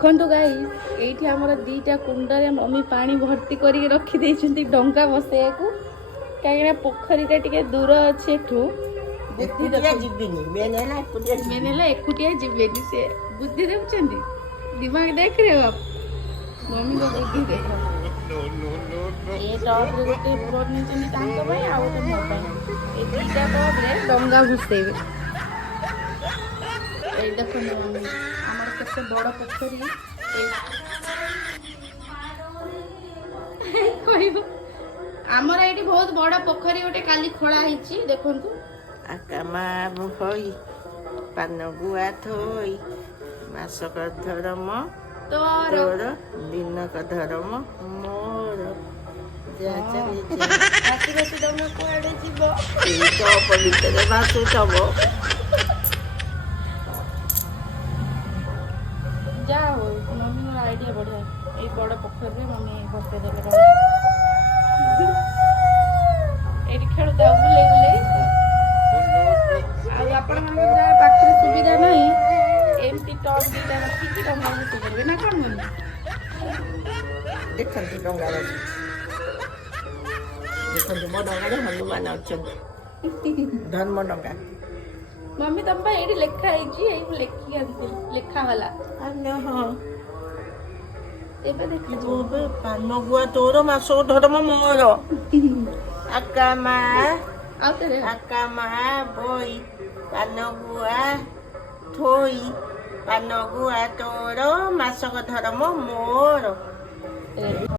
ଦେଖନ୍ତୁ ଗାଇସ୍ ଏଇଠି ଆମର ଦିଟା କୁଣ୍ଡରେ ମମି ପାଣି ଭର୍ତ୍ତି କରିକି ରଖିଦେଇଛନ୍ତି ଡଙ୍ଗା ବସେଇବାକୁ କାହିଁକିନା ପୋଖରୀଟା ଟିକେ ଦୂର ଅଛି ଏଠୁ ମେନ୍ ହେଲା ଏକୁଟିଆ ଯିବେନି ସେ ବୁଦ୍ଧି ଦେଖୁଛନ୍ତି ଦିମାଗ ଦେଖ ରେ ବାପ ମମିଙ୍କ ବୁଦ୍ଧି ଦେଖ ଏ ଟପରେ ଗୋଟେ ବନେଇଛନ୍ତି ତାଙ୍କ ପାଇଁ ଆଉ ଗୋଟେ ମୋ ପାଇଁ ଏ ଦିଟା ଟପରେ ଡଙ୍ଗା ଭୁସେଇବେ ଏଇ ଦେଖନ୍ତୁ ମମି ଆମର କେତେ ବଡ଼ ପୋଖରୀ କହିବ ଆମର ଏଇଠି ବହୁତ ବଡ଼ ପୋଖରୀ ଗୋଟେ କାଲି ଖୋଳା ହେଇଛି ଦେଖନ୍ତୁ ଆକାମା ହୋଇ ପାନ ଗୁଆ ଥୋଇ ମାସକ ଧରମ ତୋର ଦିନକ ଧରମ ମୋର ଭାସି ଭାସି ତମେ କୁଆଡ଼େ ଯିବ ଏଇ ଟପ ଭିତରେ ଭାସୁଥବ ଯା ହଉ ମମିଙ୍କର ଆଇଡ଼ିଆ ବଢ଼ିଆ ଏଇ ବଡ଼ ପୋଖରୀରେ ମମି ବସେଇ ଦେଲେ ଏଇଠି ଖେଳୁଥାଉ ବୁଲେଇ ବୁଲେଇ ଆଉ ଆପଣମାନଙ୍କ ଯାହା ପାଖରେ ସୁବିଧା ନାହିଁ ଏମିତି ଟପ୍ ଦୁଇଟା ରଖିକି ଡଙ୍ଗା ଭସେଇ ପାରିବେ ନା କ'ଣ ମମି ଦେଖନ୍ତୁ ଡଙ୍ଗା ବସି ଦେଖନ୍ତୁ ମୋ ଡଙ୍ଗାରେ ହନୁମାନ ଅଛନ୍ତି ଧର୍ମ ଡଙ୍ଗା ମମି ତମ ପାଇଁ ଏଇଠି ଲେଖା ହେଇଛି ଏଇ ମୁଁ ଲେଖିକି ଆଣିଥିଲି ଲେଖା ହେଲା ହଁ ଏବେ ଦେଖିଛୁ ପାନ ଗୁଆ ତୋର ମାସକ ଧର୍ମ ମୋର ଆକାମା ଆଉ ଥରେ ଆକାମା ବଇ ପାନ ଗୁଆ ଥୋଇ ପାନ ଗୁଆ ତୋର ମାସକ ଧର୍ମ ମୋର